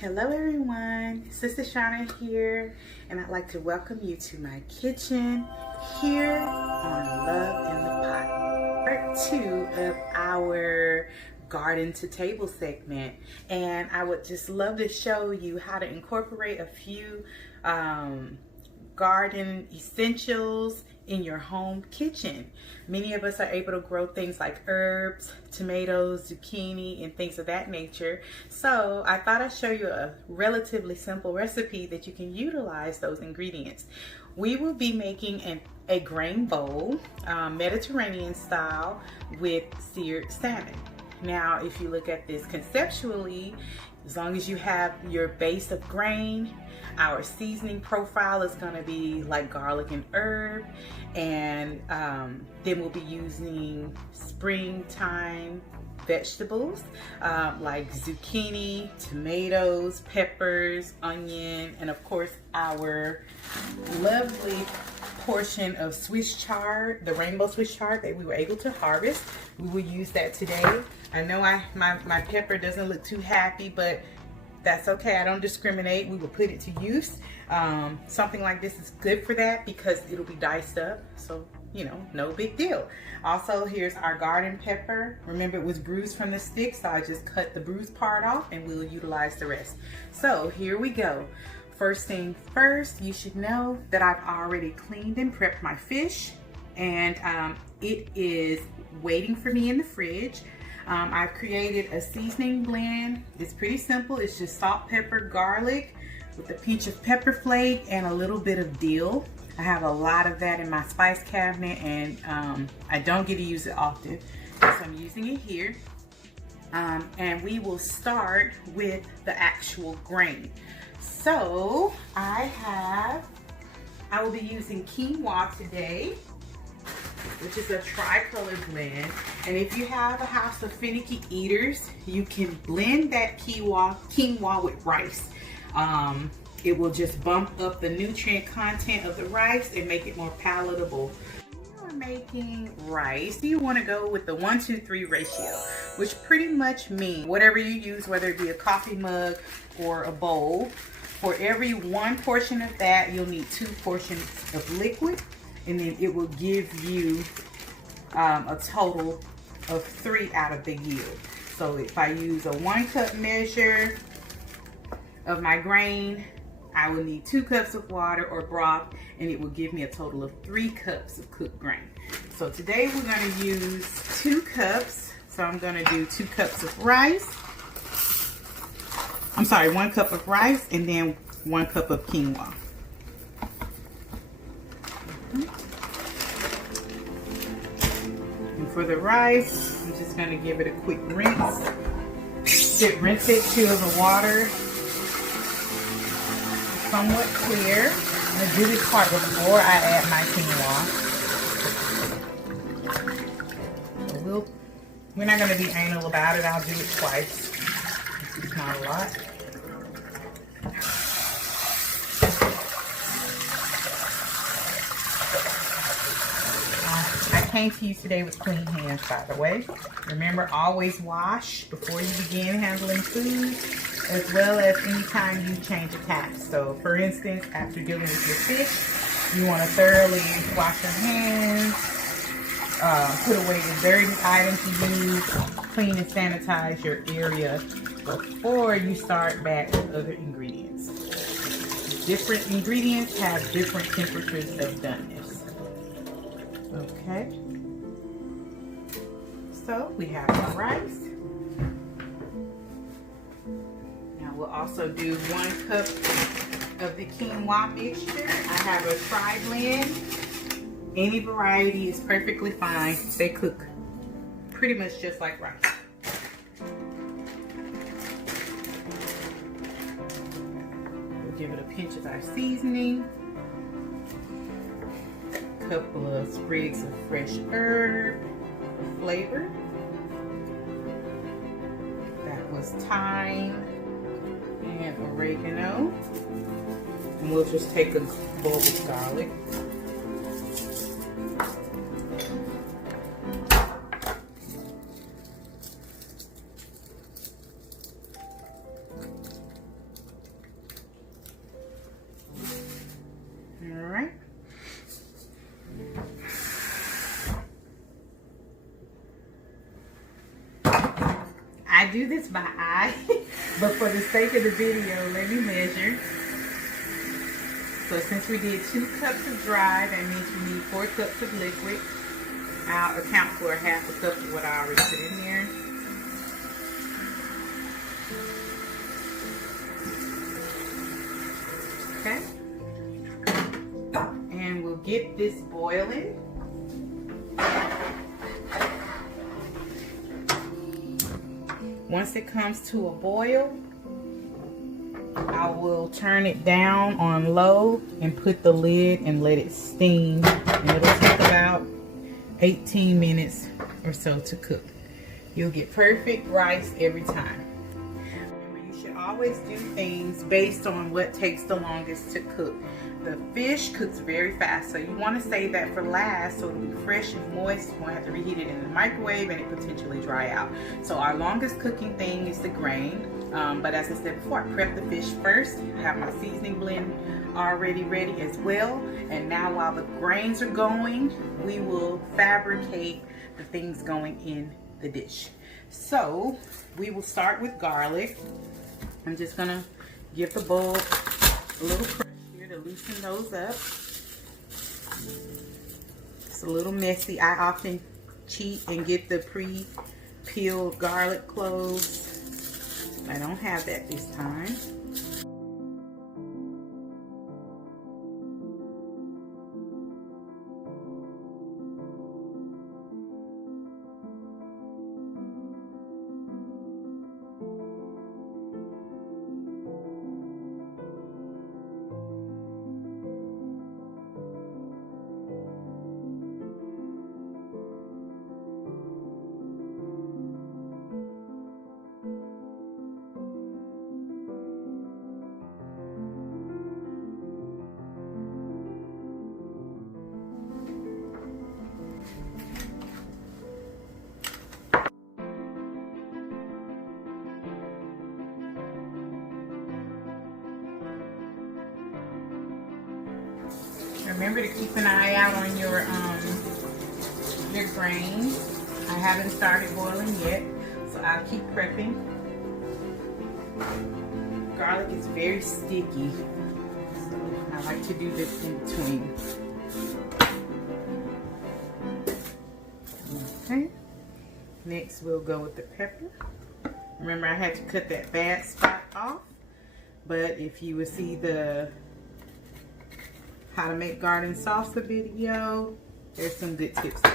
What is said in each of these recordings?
Hello everyone, Sister Shauna here, and I'd like to welcome you to my kitchen here on Love in the Pot. Part 2 of our garden to table segment, and I would just love to show you how to incorporate a few garden essentials in your home kitchen. Many of us are able to grow things like herbs, tomatoes, zucchini, and things of that nature. So I thought I'd show you a relatively simple recipe that you can utilize those ingredients. We will be making a grain bowl, Mediterranean style, with seared salmon. Now, if you look at this conceptually, as long as you have your base of grain, our seasoning profile is going to be like garlic and herb, and then we'll be using springtime vegetables like zucchini, tomatoes, peppers, onion, and of course our lovely portion of Swiss chard, the rainbow Swiss chard that we were able to harvest. We will use that today. I know my pepper doesn't look too happy, but that's okay. I don't discriminate. We will put it to use. Something like this is good for that because it'll be diced up. So, you know, no big deal. Also, here's our garden pepper. Remember, it was bruised from the stick, so I just cut the bruised part off and we'll utilize the rest. So here we go. First thing first, you should know that I've already cleaned and prepped my fish, and it is waiting for me in the fridge. I've created a seasoning blend. It's pretty simple. It's just salt, pepper, garlic with a pinch of pepper flake and a little bit of dill. I have a lot of that in my spice cabinet, and I don't get to use it often, so I'm using it here. And we will start with the actual grain. So I will be using quinoa today, which is a tricolor blend. And if you have a house of finicky eaters, you can blend that quinoa with rice. It will just bump up the nutrient content of the rice and make it more palatable. When you're making rice, you want to go with the 1-2-3 ratio, which pretty much means whatever you use, whether it be a coffee mug or a bowl, for every 1 portion of that, you'll need 2 portions of liquid, and then it will give you a total of 3 out of the yield. So if I use a 1 cup measure of my grain, I will need 2 cups of water or broth, and it will give me a total of 3 cups of cooked grain. So today we're going to use 2 cups. So I'm going to do 2 cups of rice. I'm sorry, 1 cup of rice and then 1 cup of quinoa. And for the rice, I'm just going to give it a quick rinse. Rinse it till the water is somewhat clear. I'm going to do this part before I add my quinoa. So we're not going to be anal about it. I'll do it twice. It's not a lot. I came to you today with clean hands, by the way. Remember, always wash before you begin handling food, as well as anytime you change a task. So, for instance, after dealing with your fish, you want to thoroughly wash your hands, put away the dirty items you use, clean and sanitize your area before you start back with other ingredients. Different ingredients have different temperatures of doneness. Okay. So we have our rice. Now we'll also do 1 cup of the quinoa mixture. I have a tri-blend. Any variety is perfectly fine. They cook pretty much just like rice. Give it a pinch of our seasoning, a couple of sprigs of fresh herb for flavor. That was thyme and oregano. And we'll just take a bowl of garlic. do this by eye, but for the sake of the video, let me measure. So since we did 2 cups of dry, that means we need 4 cups of liquid. I'll account for half a cup of what I already put in there. Okay. And we'll get this boiling. Once it comes to a boil, I will turn it down on low and put the lid and let it steam. And it'll take about 18 minutes or so to cook. You'll get perfect rice every time. Remember, you should always do things based on what takes the longest to cook. The fish cooks very fast, so you want to save that for last so it'll be fresh and moist. You won't have to reheat it in the microwave and it potentially dry out. So our longest cooking thing is the grain. But as I said before, I prep the fish first. I have my seasoning blend already ready as well. And now while the grains are going, we will fabricate the things going in the dish. So we will start with garlic. I'm just gonna give the bowl a little crush here to loosen those up. It's a little messy. I often cheat and get the pre-peeled garlic cloves. I don't have that this time. Remember to keep an eye out on your grains. I haven't started boiling yet, so I'll keep prepping. Garlic is very sticky, so I like to do this in between. Okay. Next, we'll go with the pepper. Remember, I had to cut that bad spot off, but if you would see the how to make garden salsa video, there's some good tips there.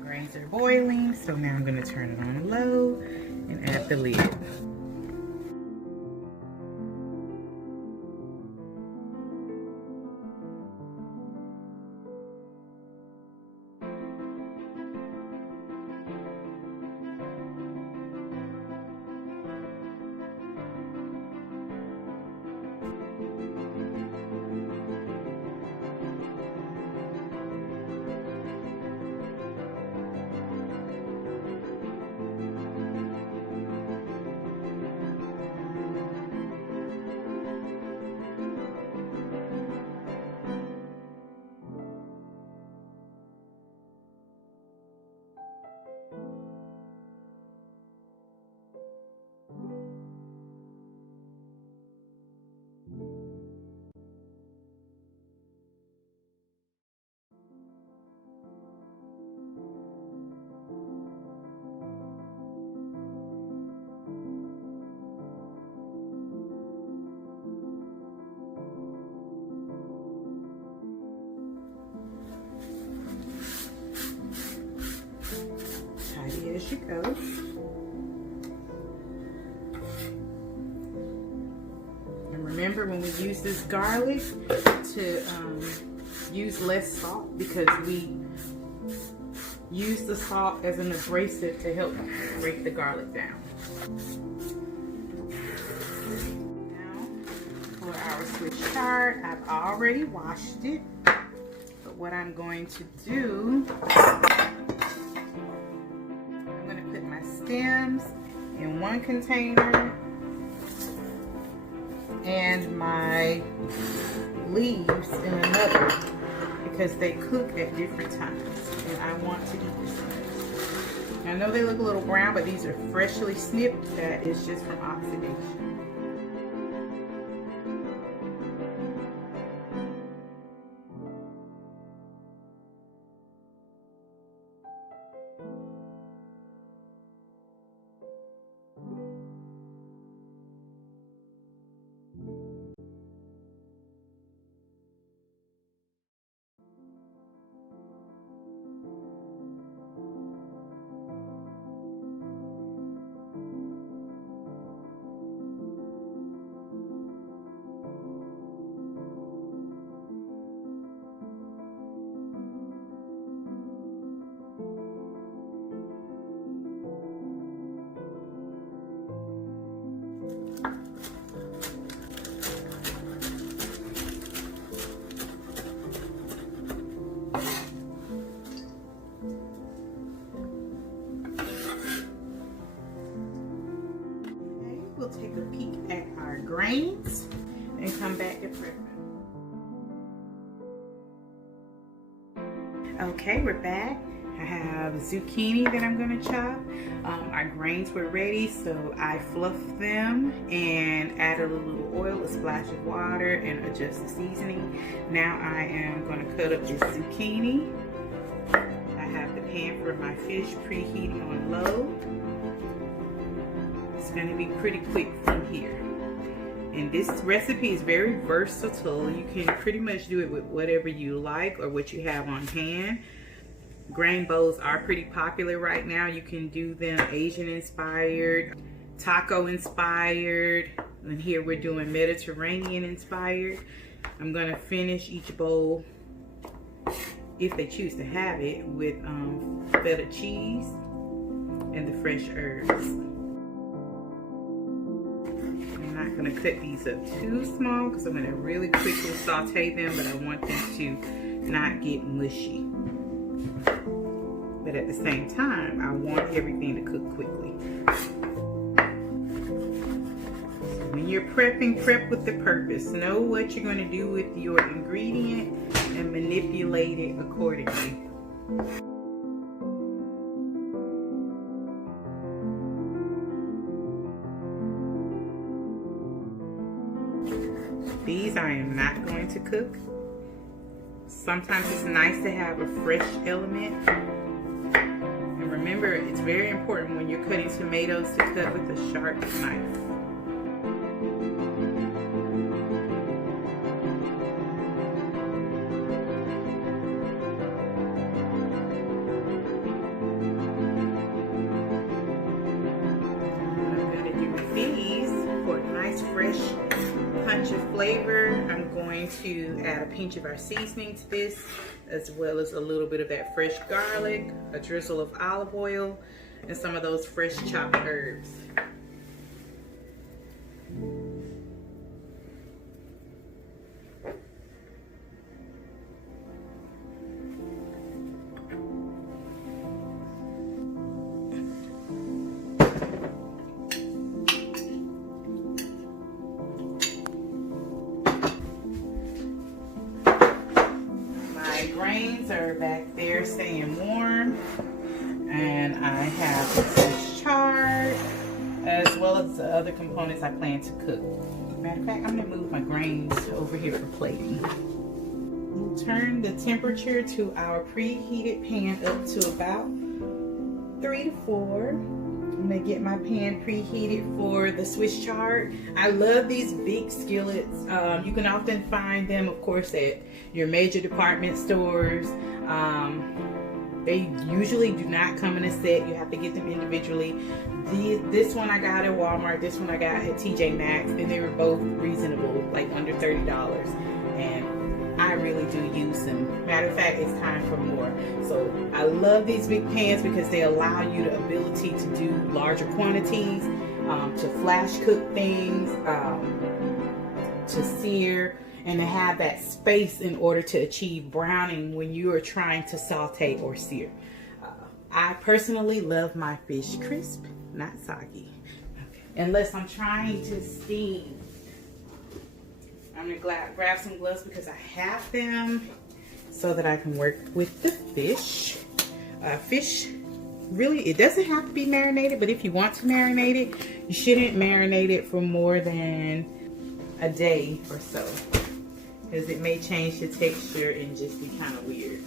Grains are boiling, so now I'm going to turn it on low and add the lid. As you go. And remember, when we use this garlic, to use less salt, because we use the salt as an abrasive to help break the garlic down. Now, for our Swiss chard, I've already washed it. But what I'm going to do, I'm going to put my stems in one container and my leaves in another, because they cook at different times and I want to eat this one. I know they look a little brown, but these are freshly snipped. That is just from oxidation. We'll take a peek at our grains and come back to prepping. Okay, we're back. I have zucchini that I'm going to chop. Our grains were ready, so I fluffed them and added a little oil, a splash of water, and adjust the seasoning. Now I am going to cut up this zucchini. I have the pan for my fish preheating on low. It's going to be pretty quick from here. And this recipe is very versatile. You can pretty much do it with whatever you like or what you have on hand. Grain bowls are pretty popular right now. You can do them Asian inspired, taco inspired, and here we're doing Mediterranean inspired. I'm going to finish each bowl, if they choose to have it, with feta cheese and the fresh herbs. I'm not going to cut these up too small because I'm going to really quickly saute them, but I want them to not get mushy. But at the same time, I want everything to cook quickly. So when you're prepping, prep with the purpose. Know what you're going to do with your ingredient and manipulate it accordingly. These I am not going to cook. Sometimes it's nice to have a fresh element. And remember, it's very important when you're cutting tomatoes to cut with a sharp knife. I'm going to do these for a nice fresh punch of flavor. I'm going to add a pinch of our seasoning to this, as well as a little bit of that fresh garlic, a drizzle of olive oil, and some of those fresh chopped herbs. Grains are back there staying warm, and I have this chard as well as the other components I plan to cook. Matter of fact, I'm going to move my grains over here for plating. We'll turn the temperature to our preheated pan up to about 3 to 4. I'm going to get my pan preheated for the Swiss chard. I love these big skillets. You can often find them, of course, at your major department stores. They usually do not come in a set. You have to get them individually. This one I got at Walmart. This one I got at TJ Maxx, and they were both reasonable, like under $30. And I really do use them. Matter of fact, it's time for more. So I love these big pans because they allow you the ability to do larger quantities, to flash cook things, to sear, and to have that space in order to achieve browning when you are trying to saute or sear. I personally love my fish crisp, not soggy. Okay. Unless I'm trying to steam. I'm gonna grab some gloves because I have them so that I can work with the fish. Fish, really, it doesn't have to be marinated, but if you want to marinate it, you shouldn't marinate it for more than a day or so, because it may change the texture and just be kind of weird.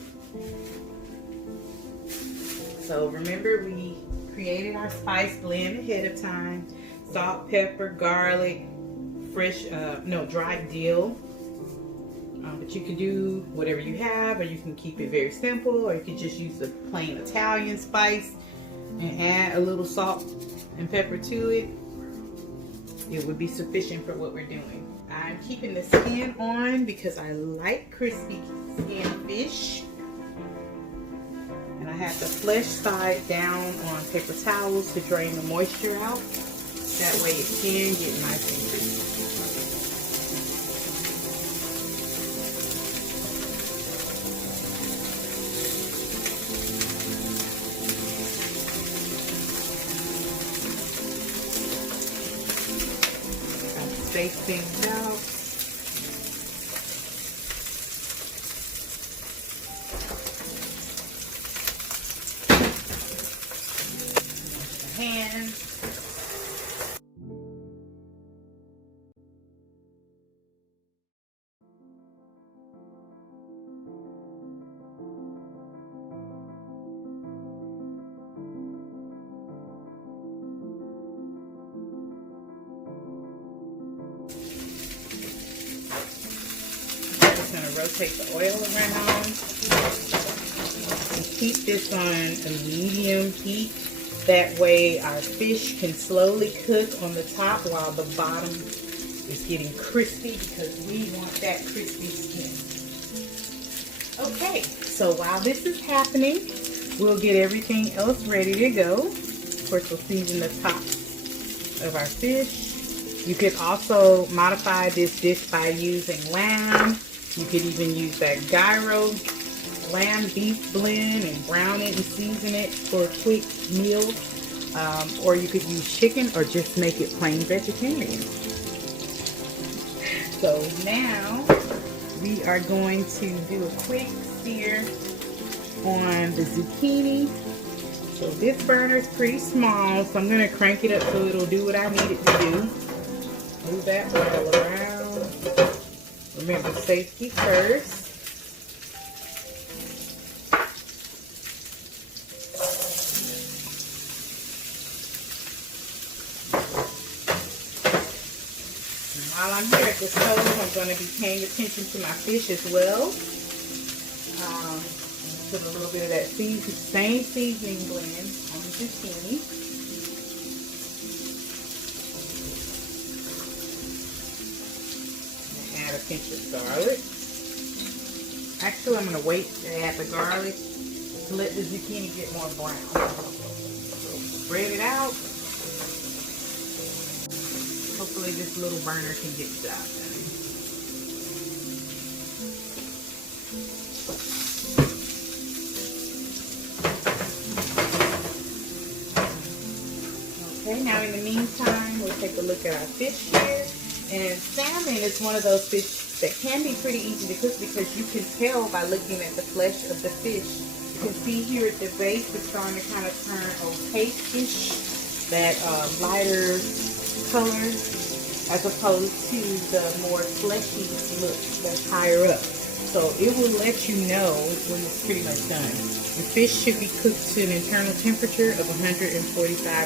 So remember, we created our spice blend ahead of time. Salt, pepper, garlic, fresh, dried dill. But you can do whatever you have, or you can keep it very simple, or you can just use the plain Italian spice and add a little salt and pepper to it. It would be sufficient for what we're doing. I'm keeping the skin on because I like crispy skin fish. And I have the flesh side down on paper towels to drain the moisture out. That way it can get nice and crispy. Space things out. Wash the hands. Going to rotate the oil around and keep this on a medium heat. That way our fish can slowly cook on the top while the bottom is getting crispy, because we want that crispy skin. Okay, so while this is happening, we'll get everything else ready to go. Of course, we'll season the top of our fish. You could also modify this dish by using lamb. You could even use that gyro lamb beef blend and brown it and season it for a quick meal. Or you could use chicken or just make it plain vegetarian. So now we are going to do a quick sear on the zucchini. So this burner is pretty small, so I'm going to crank it up so it'll do what I need it to do. Move that oil around. Remember, safety first. And while I'm here at the stove, I'm going to be paying attention to my fish as well. Put a little bit of that same seasoning blend on the zucchini. Add a pinch of garlic. Actually, I'm going to wait to add the garlic to let the zucchini get more brown. So spread it out. Hopefully this little burner can get the job done. Okay, now in the meantime, we'll take a look at our fish here. And salmon is one of those fish that can be pretty easy to cook because you can tell by looking at the flesh of the fish. You can see here at the base it's starting to kind of turn opaque-ish, that lighter color, as opposed to the more fleshy look that's higher up. So it will let you know when it's pretty much done. The fish should be cooked to an internal temperature of 145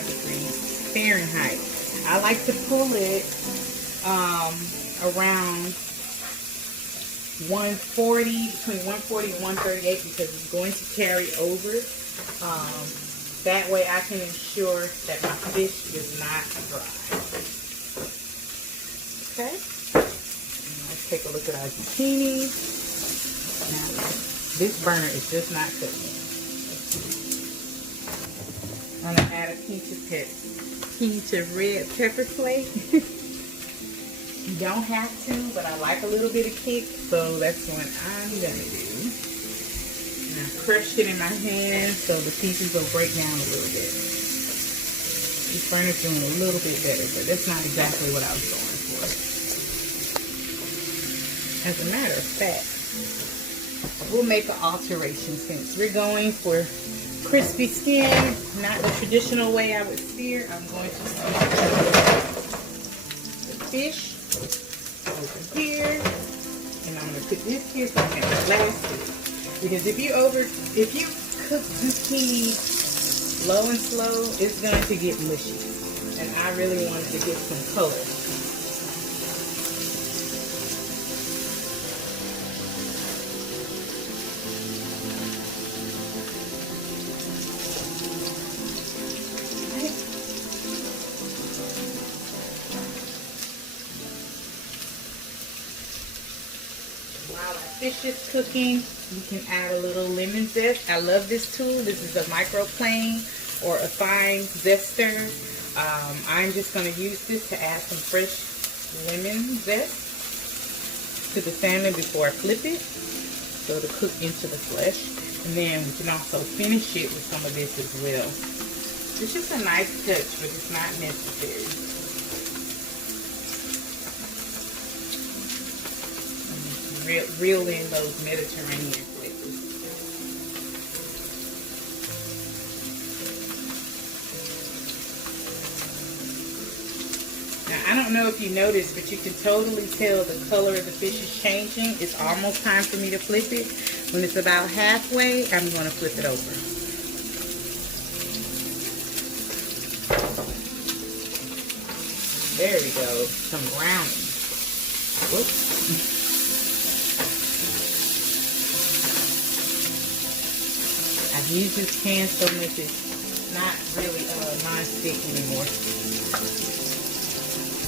degrees Fahrenheit. I like to pull it around 140, between 140 and 138, because it's going to carry over. That way I can ensure that my fish is not dry. Okay, and let's take a look at our zucchini. Now, this burner is just not cooking. I'm gonna add a pinch of red pepper flake. You don't have to, but I like a little bit of kick, so that's what I'm gonna do. And I crushed it in my hand so the pieces will break down a little bit. This burner's doing a little bit better, but that's not exactly what I was going for. As a matter of fact, we'll make an alteration since we're going for crispy skin, not the traditional way I would sear. I'm going to sear the fish over here, and I'm going to put this here so I can blast it. Because if you cook zucchini low and slow, it's going to get mushy, and I really wanted to get some color. Fish is cooking, you can add a little lemon zest. I love this tool. This is a microplane or a fine zester. I'm just going to use this to add some fresh lemon zest to the salmon before I flip it, so to cook into the flesh. And then we can also finish it with some of this as well. It's just a nice touch, but it's not necessary. Reel in those Mediterranean flavors. Now, I don't know if you noticed, but you can totally tell the color of the fish is changing. It's almost time for me to flip it. When it's about halfway, I'm going to flip it over. There we go. Some brownies. Whoops. I've used this can so much it's not really non-stick anymore.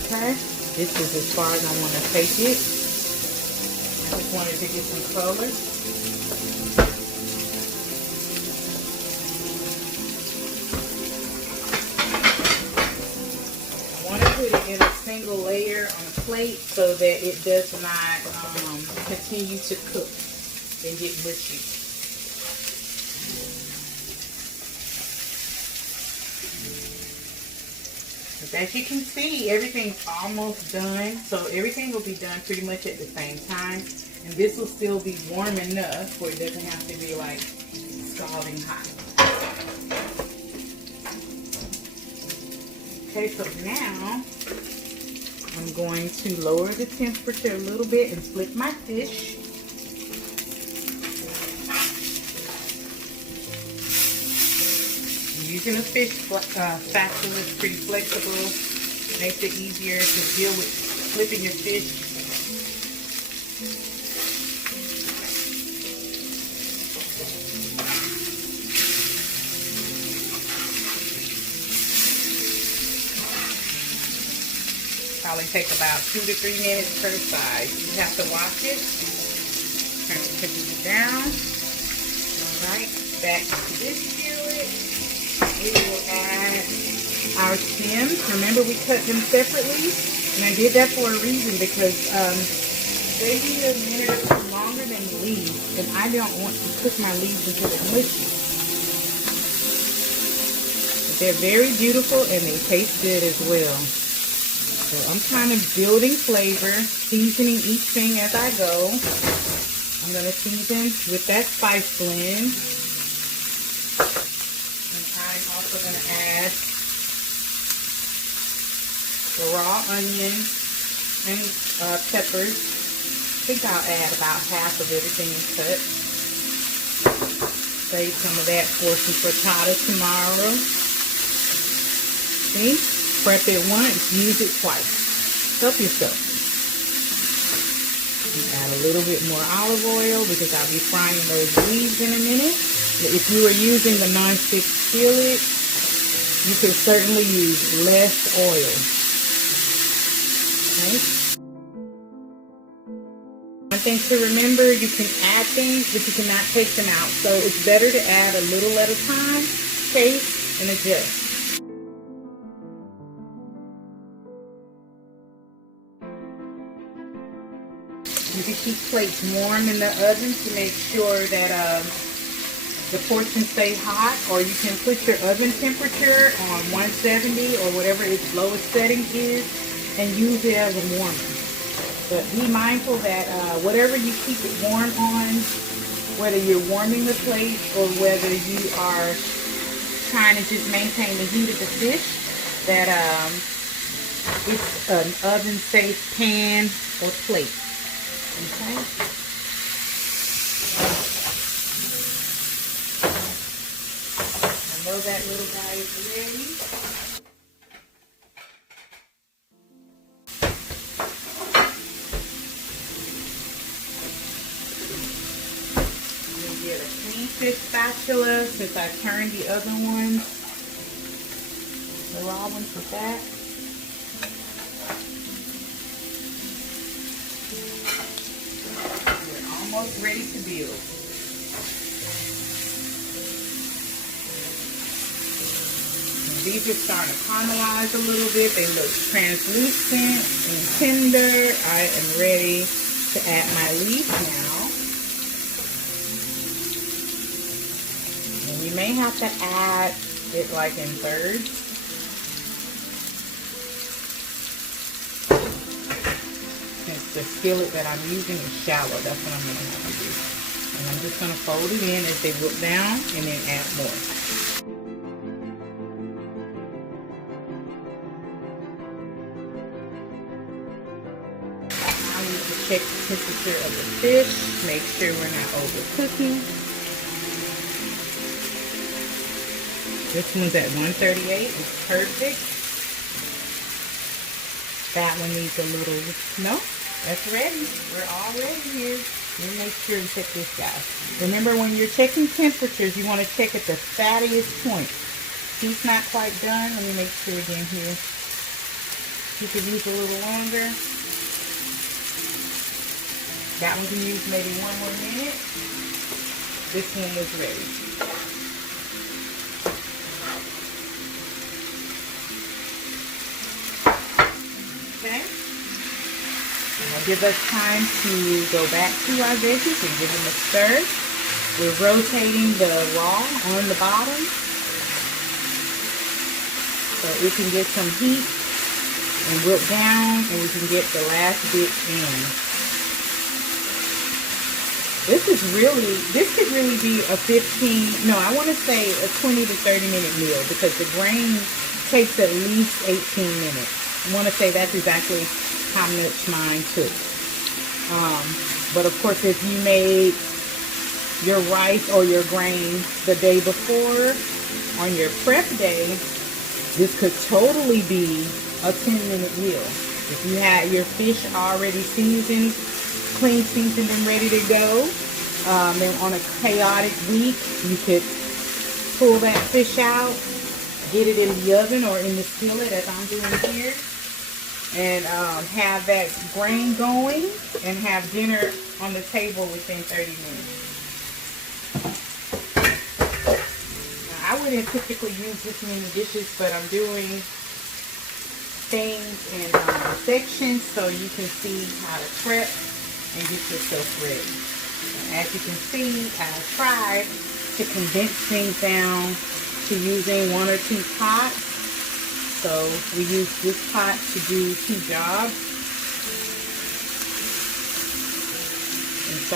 Okay, this is as far as I want to take it. I just wanted to get some color. I want to put it in a single layer on a plate so that it does not continue to cook and get mushy. As you can see, everything's almost done, so everything will be done pretty much at the same time, and this will still be warm enough where it doesn't have to be like scalding hot. Okay, so now I'm going to lower the temperature a little bit and flip my fish. Using a fish spatula is pretty flexible, makes it easier to deal with flipping your fish. Probably take about 2 to 3 minutes per side. You have to watch it. Turn the temperature down. Alright, back to this skillet. We will add our stems. Remember, we cut them separately, and I did that for a reason because they need a minute or two longer than the leaves, and I don't want to cook my leaves until they're mushy. But they're very beautiful and they taste good as well. So I'm kind of building flavor, seasoning each thing as I go. I'm going to season with that spice blend. I'm also going to add the raw onion and peppers. I think I'll add about half of everything in cut. Save some of that for some frittata tomorrow. See? Prep it once, use it twice. Help yourself. Add a little bit more olive oil because I'll be frying those leaves in a minute. If you are using the non-stick skillet, you can certainly use less oil. Okay. one thing to remember, you can add things, but you cannot take them out. So it's better to add a little at a time, taste, and adjust. You can keep plates warm in the oven to make sure that the portions stay hot, or you can put your oven temperature on 170 or whatever its lowest setting is and use it as a warmer. But be mindful that whatever you keep it warm on, whether you're warming the plate or whether you are trying to just maintain the heat of the fish, that it's an oven safe pan or plate. Okay. I know that little guy is ready. I'm going to get a clean fish spatula since I turned the other ones, the raw ones with that. Almost ready to build. And these are starting to caramelize a little bit. They look translucent and tender. I am ready to add my leaf now. And you may have to add it like in thirds. The skillet that I'm using is shallow. That's what I'm going to have to do. And I'm just going to fold it in as they wilt down and then add more. Now we need to check the temperature of the fish. Make sure we're not overcooking. This one's at 138. It's perfect. That one needs a little, no? That's ready. We're all ready here. Let me make sure and check this, guys. Remember, when you're checking temperatures, you want to check at the fattiest point. He's not quite done. Let me make sure again here. You could use a little longer. That one can use maybe 1 more minute. This one is ready. Okay. Now give us time to go back to our veggies and give them a stir. We're rotating the raw on the bottom so it can get some heat and wilt down, and we can get the last bit in. This could really be a 20 to 30 minute meal, because the grain takes at least 18 minutes. I want to say that's exactly how much mine took. But of course, if you made your rice or your grain the day before on your prep day, this could totally be a 10-minute meal. If you had your fish already seasoned, clean seasoned and ready to go, and on a chaotic week, you could pull that fish out, get it in the oven or in the skillet as I'm doing here, and have that grain going and have dinner on the table within 30 minutes. Now, I wouldn't typically use this many dishes, but I'm doing things in sections so you can see how to prep and get yourself ready. And as you can see, I tried to condense things down to using 1 or 2 pots. So we use this pot to do 2 jobs, and so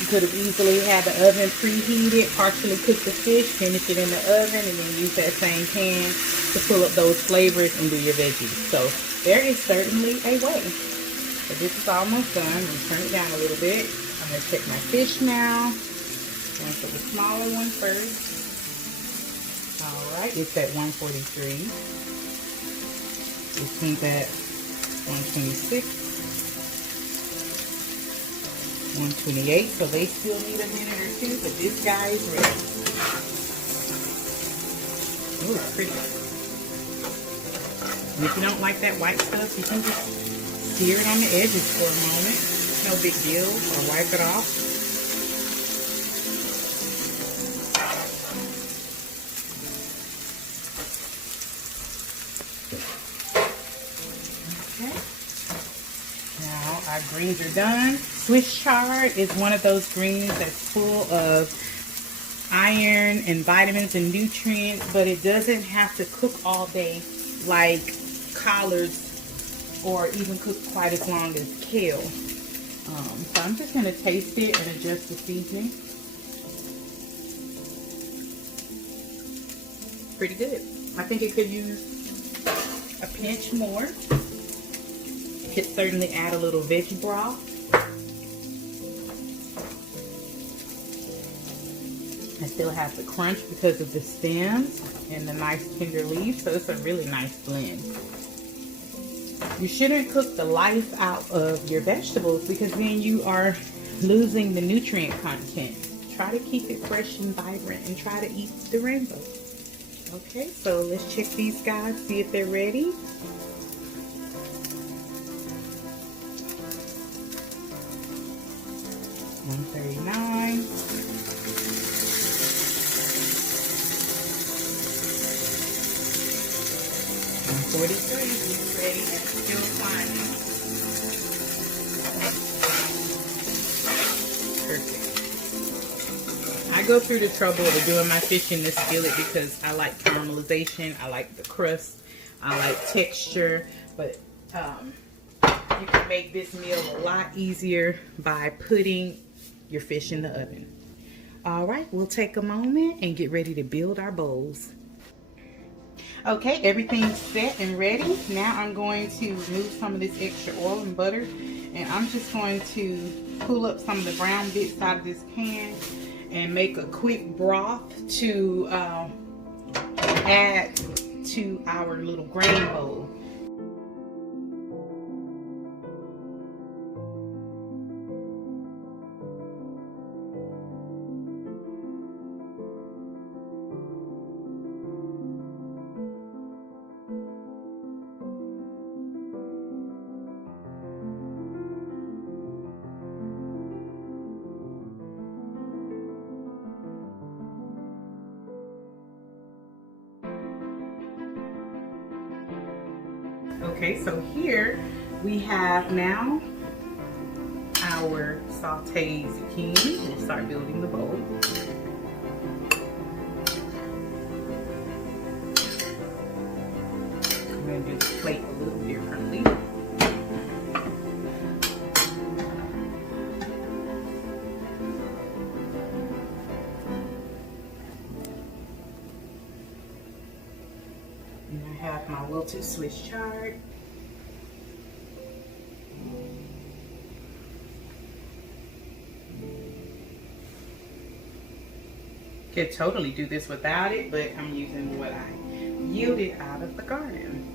you could have easily had the oven preheated, partially cook the fish, finish it in the oven, and then use that same pan to pull up those flavors and do your veggies. So there is certainly a way. But this is almost done. I'm going to turn it down a little bit. I'm going to check my fish now. I'm going to put the smaller one first. Alright, it's at 143. This one's at 126. 128. So they still need a minute or 2, but this guy is ready. Ooh, it's pretty. And if you don't like that white stuff, you can just sear it on the edges for a moment. No big deal. Or wipe it off. Okay. Now our greens are done. Swiss chard is one of those greens that's full of iron and vitamins and nutrients, but it doesn't have to cook all day like collards or even cook quite as long as kale. So I'm just going to taste it and adjust the seasoning. Pretty good. I think it could use a pinch more. Could certainly add a little veggie broth. I still have the crunch because of the stems and the nice tender leaves, so it's a really nice blend. You shouldn't cook the life out of your vegetables because then you are losing the nutrient content. Try to keep it fresh and vibrant and try to eat the rainbow. Okay, so let's check these guys, see if they're ready. $139. $143. It's ready and still climbing. Perfect. I go through the trouble of doing my fish in this skillet because I like caramelization, I like the crust, I like texture, but you can make this meal a lot easier by putting your fish in the oven. All right, we'll take a moment and get ready to build our bowls. Okay, everything's set and ready. Now I'm going to remove some of this extra oil and butter, and I'm just going to pull up some of the brown bits out of this pan and make a quick broth to add to our little grain bowl. Okay, so here we have now our sauteed zucchini. We'll start building the bowl. I'm going to do the plate a little differently. And I have my wilted Swiss chard. Could totally do this without it, but I'm using what I yielded out of the garden.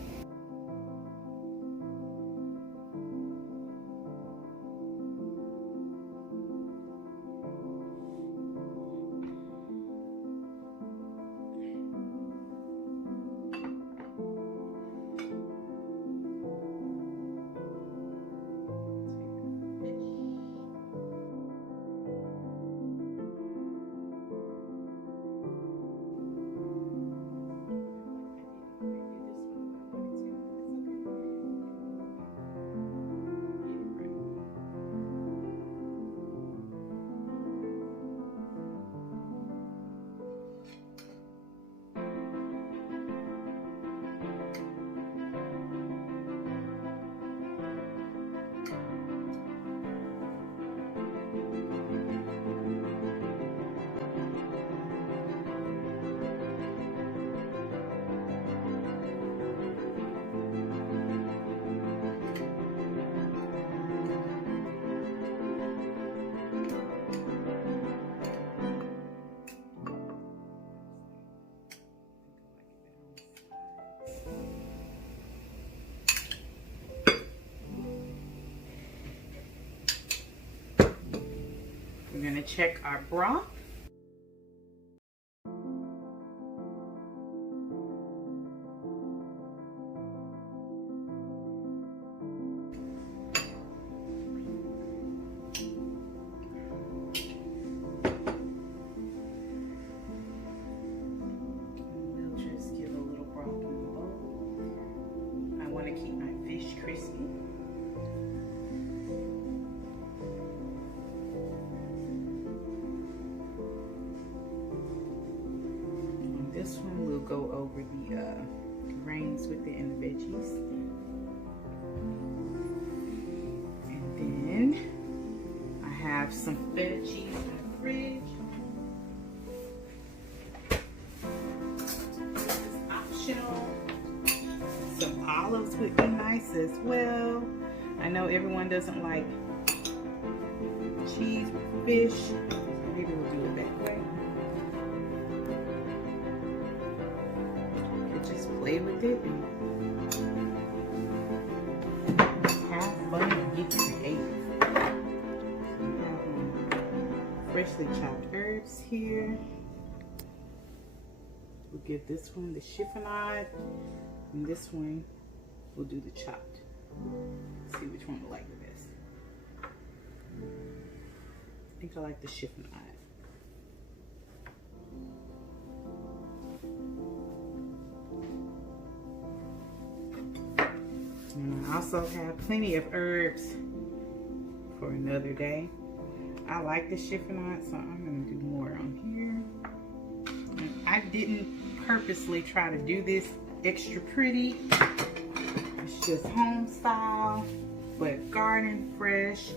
We're going to check our broth. crispy. And this one will go over the grains with it and the veggies. And then I have some feta cheese in the fridge. Some olives would be nice as well. I know everyone doesn't like cheese with fish. Maybe we'll do it that way. You just play with it and have fun and get creative. We have freshly chopped herbs here. We'll give this one the chiffonade, and this one we'll do the chopped. See which one we like the best. I think I like the chiffonade. And I also have plenty of herbs for another day. I like the chiffonade, so I'm going to do more on here. I didn't purposely try to do this extra pretty. It's just home style, but garden fresh,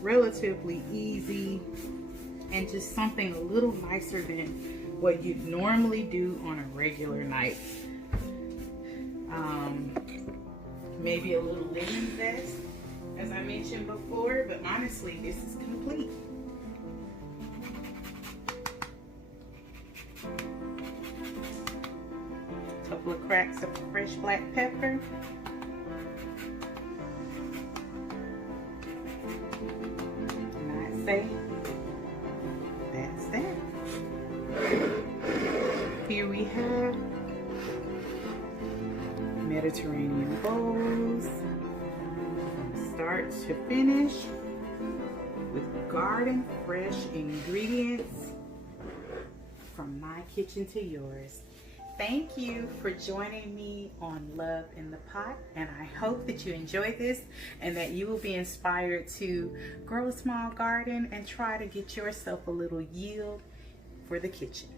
relatively easy, and just something a little nicer than what you'd normally do on a regular night. Maybe a little lemon zest, as I mentioned before, but honestly, this is complete. Couple of cracks of fresh black pepper. And I'd say that's that. Here we have Mediterranean bowls from start to finish with garden fresh ingredients from my kitchen to yours. Thank you for joining me on Love in the Pot, and I hope that you enjoyed this and that you will be inspired to grow a small garden and try to get yourself a little yield for the kitchen.